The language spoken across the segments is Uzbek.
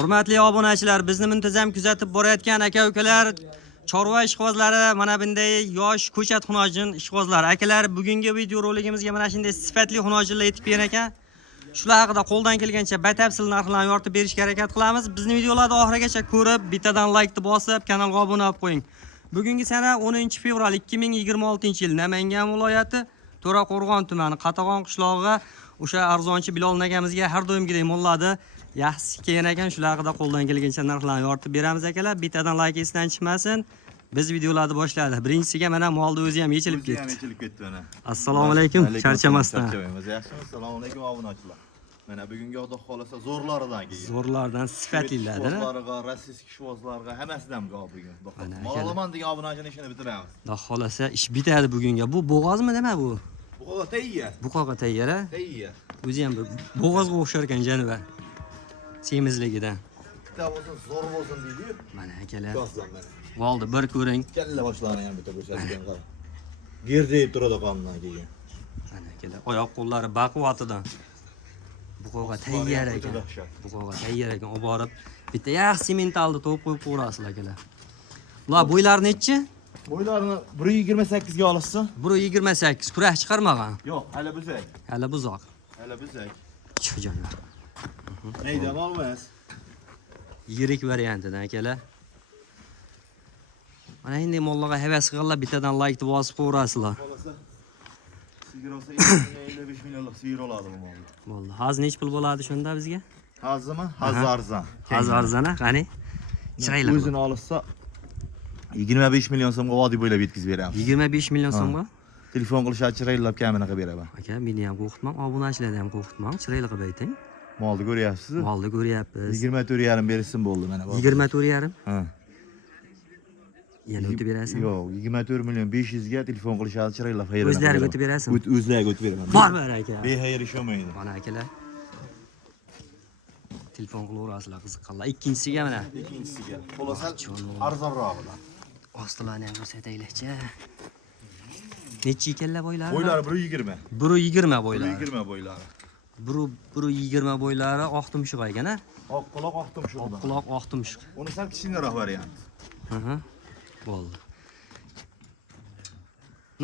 Hurmatli obunachilar, bizni muntazam kuzatib borayotgan aka-ukalar, chorva ishqibozlari, mana bunday yosh ko'chat xunojin ishqibozlar. Akalar, bugungi video roligimizga mana shunday sifatli xunojinlar yetib kelgan ekan. Shular haqida qo'ldan kelgancha batafsil narxlarni yoritib berishga harakat qilamiz. Bizni videolarni oxirigacha ko'rib, bittadan like bosib, kanalga obuna bo'lib qo'ying. Bugungi sana 10-fevral 2026-yil Namangan viloyati To'raqo'rg'on tumani Qatag'on qishlog'iga o'sha arzonchi Bilol akamizga har doimgidek mo'lladi. Yaxshi kelgan ekan, shular haqida qo'ldan kelgancha narxlarni yoritib beramiz akalar. Bittadan like esdan chiqmasin. Biz videolarni boshladik. Birinchisiga mana molni o'zi ham yechilib ketdi. Assalomu alaykum, charchamasdan. Yaxshimisiz? Assalomu alaykum obunachilar. Mana bugungi Xudo xolasa zo'rlaridan kelgan. Zo'rlardan sifatlilardan. Ishvozlarga, rossiyskiy ishvozlarga hammasidan bugun. Mol olaman degan obunachini ishini bitiramiz. Xudo xolasa ish bitadi bugunga. Bu bo'g'ozmi nima bu? Buqoga tayyor. Buqoga tayyor-a? Tayyor. O'zi ham bir bo'g'ozga o'xshar ekan janivar. Semizligidan. Bitta bo'lsin, zo'r bo'lsin deydi. Mana akalar. Gazdan mana. Bo'ldi, bir ko'ring. Kalla boshlarini ham bitta ko'rsatgan qara. Gerdayib turadi qondan keyin. Mana akalar, oyoq qo'llari baquvvatidan. Buqoga tayyor ekan. Buqoga tayyor ekan. Olib borib, bitta yaxshi sementalni to'p qo'yib qo'rasizlar akalar. Ular bo'ylari nechi? Bo'ylarini 1.28 ga olishsin. 1.28 kurak chiqarmagan. Yo'q, hali buzak. Hali buzoq. Hali buzak. Cho'jonlar. Neydi olmas? Yirik variantidan akalar. Mana endi mollaga havas qilganlar bittadan like bosib qo'rasizlar. Qolasa sigir olsa 55 millionlik sigir oladi bu molni. Bo'ldi. Hozir nech pul bo'ladi shunda bizga? Hozirmi? Hozir arzon. Hozir arzon-a, qani? Chiroyli. O'zini olsa 25 million so'mga vodiy bo'ylab yetkazib beramiz. 25 million so'mga? Telefon qilishadi, chiroylab kamini qilib beraman. Aka, meni ham qo'rqitmang, obunachilarni ham qo'rqitmang, chiroyli qilib ayting. Molni ko'ryapsiz? Molni ko'ryapmiz. 24,5 berishsin bo'ldi mana. 24,5? Ha. Yana o'tib berasizmi? Yo'q, 24 million 500 ga telefon qilishadi, chiroylab xayrini. O'zlariga o'tib berasizmi? O'zlariga o'tib beraman. Bor aka. Bexayr ishlamaydi. Mana akalar. Telefon qilaverasizlar, qiziqqanlar. Ikkinchisiga mana. Ikkinchisiga. Xulosal arzonrog'idan. Ostilarni ham ko'rsataylik-chi. Necha ekanlar bo'ylari? Bo'ylari 1.20. 1.20 bo'ylari. 1.20 bo'ylari. 1.20 bo'ylari oq tumshuq ekan-a? Oq quloq, oq tumshuq. Oq quloq, oq tumshuq. Uni sal kichikroq variant. Aha. Bo'ldi.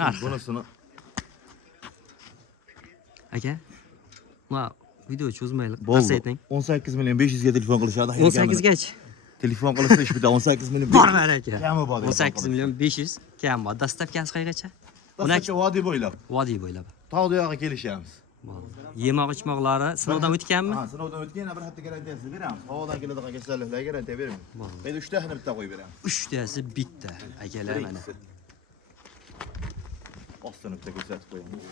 Narx. Bunisini aka. Ma video cho'zmaylik. bo'ldi. 18 million 500 ga telefon qilishadi. 18 gacha. Telefon qilsa ish bitadi. 18 million. Bor aka. Kami bor. 18 million 500 kam bor. Dastavkasi qayergacha? Bunaqa vodiy bo'ylab. Vodiy bo'ylab. Tog'da yoqqa kelishamiz. Bo'ldi. Yemoq ichmoqlari sinovdan o'tganmi? Ha, sinovdan o'tgan, bir hafta garantiyasi beramiz. Havodan keladigan kasalliklarga garantiya beramiz. Bo'ldi. Men 3 tani bitta qo'yib beramiz. 3 tasi bitta. Akalar mana. Ostini bitta ko'rsatib qo'yamiz.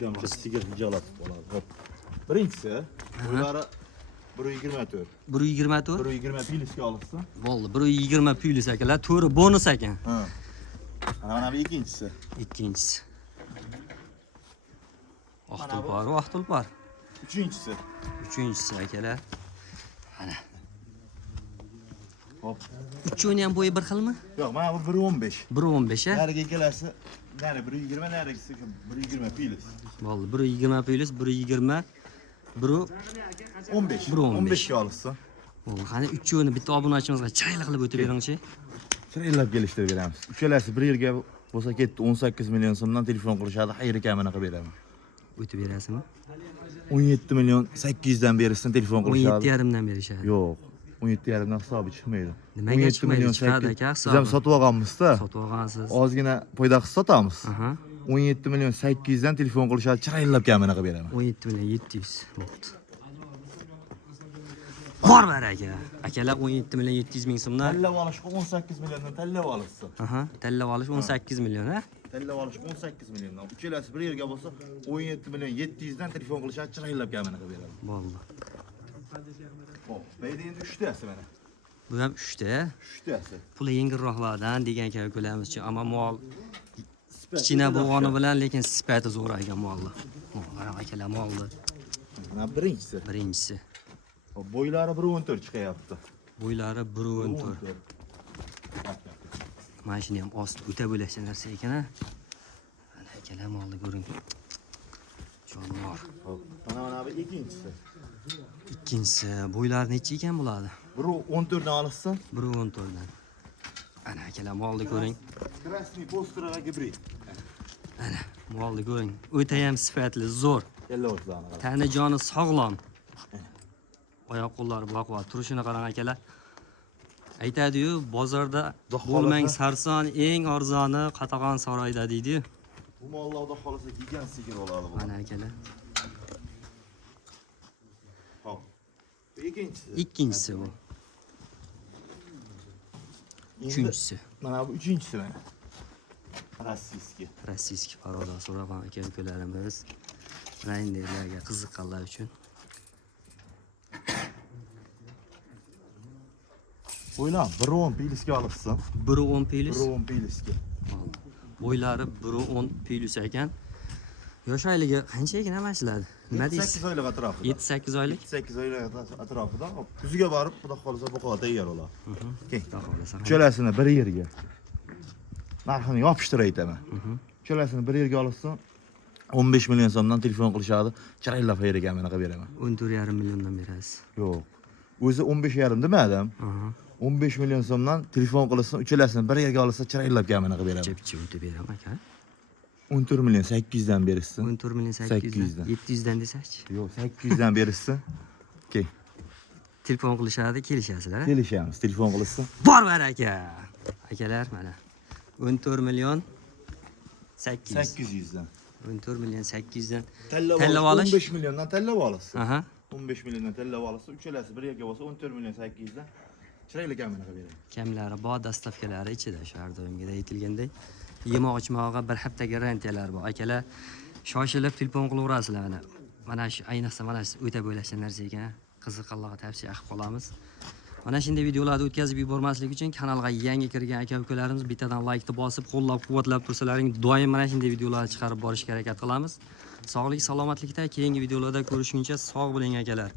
Jamchi sigir hijolatib bo'ladi. Hop. Birinchisi, bo'ylari 1.24. 1.24? 1.20 pilisga olishsin. Bo'ldi, 1.20 plyus akalar, to'ri bonus ekan. Ha. Mana bu ikkinchisi. Ikkinchisi. Oq tulpor, oq tulpor. Uchinchisi. Uchinchisi akalar. Mana. Hop. Uchuni ham bo'yi bir xilmi? Yo'q, mana bu 1.15. 1.15 a? Nariga kelasi, nari 1.20, narigisi 1.20 pilis. Bo'ldi, 1.20 plyus, 1.20, 15. 15 ga olishsin. Bo'ldi, qani uchuni bitta obunachimizga chiroyli qilib o'tib beringchi. Chiroylab kelishtirib beramiz. Uchalasi bir yerga bo'lsa ketdi 18 million so'mdan telefon qilishadi, xayri kamini qilib beraman. O'tib berasizmi? 17 million 800 dan berishsin, telefon qilishadi. 17,5 dan berishadi. Yo'q, 17,5 dan hisobi chiqmaydi. Nimaga chiqmaydi? Chiqadi aka hisobi. Biz ham sotib olganmiz-da. Sotib olgansiz. Ozgina foyda qilib sotamiz. Aha. 17 million 800 dan telefon qilishadi, chiroylab kamini qilib beraman. 17 million 700. Bo'pti. Bor aka. Akalar 17 million 700 ming so'mdan. Tanlab olish 18 milliondan tanlab olishsin. Aha, tanlab olish 18 million a? Tanlab olish 18 milliondan. Uchalasi bir yerga bo'lsa 17 million 700 dan telefon qilishadi, chiroylab kamini qilib beraman. Bo'ldi. Hop, bayda endi 3 tasi mana. Bu ham 3 ta. 3 tasi. Puli yengilroqlardan degan kalkulamizchi, ammo mol kichkina bo'lgani bilan lekin sifati zo'r ekan molni. Qarang akalar molni. Mana birinchisi. Birinchisi. Hop, bo'ylari 1.14 chiqyapti. Bo'ylari 1.14. Mana shuni ham ost o'ta bo'lakcha narsa ekan-a. Mana akalar molni ko'ring. Jonivor. Hop, mana bu ikkinchisi. Ikkinchisi bo'ylari necha ekan bo'ladi? Biri 14 dan olishsin. Biri 14 dan. Ana akalar molni ko'ring. Rasmiy posteraga gibrid. Ana molni ko'ring. O'ta ham sifatli, zo'r. Kella o'tlarni qarang. Tani joni sog'lom. Oyoq qo'llari baquvvat. Turishini qarang akalar. Aytadi-yu, bozorda bo'lmang sarson, eng arzoni Qatag'on saroyda deydi-yu. Bu mollarda xolasa gigant sigir oladi bu. Mana akalar. Hop. Ikkinchisi. Ikkinchisi bu. Uchinchisi. Mana bu uchinchisi mana. Rossiyskiy. Rossiyskiy paroda so'ragan aka-ukalarimiz. Raynerlarga qiziqqanlar uchun. O'ylam, 1.10 piliski olibsin. 1.10 pilis. 1.10 piliski. Bo'ylari 1.10 pilis ekan. Yosh oyligi qancha ekan amashiladi? Nima deysiz? 8 oylik atrofida. 7-8 oylik. 8 oylik atrofida. Kuziga borib, xudo xolasa boqqa tayyor bo'ladi. Xudo xolasa. Cho'lasini bir yerga. Narxini yopishtirib aytaman. Cho'lasini bir yerga olibsin. 15 million so'mdan telefon qilishadi. Chiraylar fayriga mana qilib beraman. 14,5 milliondan berasiz. Yo'q. O'zi 15,5 demadim. 15 million so'mdan telefon qilsin, uchalasini bir yerga olsa chiraylar gamini qilib beraman. Chep o'tib beraman aka. 14 million 800 dan berishsin. 14 million 800 dan. 700 dan desak-chi. Yo'q, 800 dan berishsin. Okey. Telefon qilishadi, kelishasizlar. Kelishamiz, telefon qilsin. Bor aka. Akalar mana 14 million 800. 800 dan. 14 million 800 dan. Tanlab olish 15 milliondan tanlab olasiz. Aha. 15 milliondan tanlab olasiz, uchalasi bir yerga bo'lsa 14 million 800 dan chiraylar gamini qilib beraman. Kamlari bor, dastavkalari ichida shu har doimgidek aytilgandek. Yemoq ichmog'iga bir hafta garantiyalar bor. Akalar shoshilib telefon qilaverasizlar mana. Mana shu ayniqsa mana shu o'ta bo'ylashgan narsa ekan. Qiziqqanlarga tavsiya qilib qolamiz. Mana shunday videolarni o'tkazib yubormaslik uchun kanalga yangi kirgan aka-ukalarimiz bittadan like bosib, qo'llab-quvvatlab tursalaring, doim mana shunday videolarni chiqarib borishga harakat qilamiz. Sog'lik, salomatlikda keyingi videolarda ko'rishguncha sog' bo'ling akalar.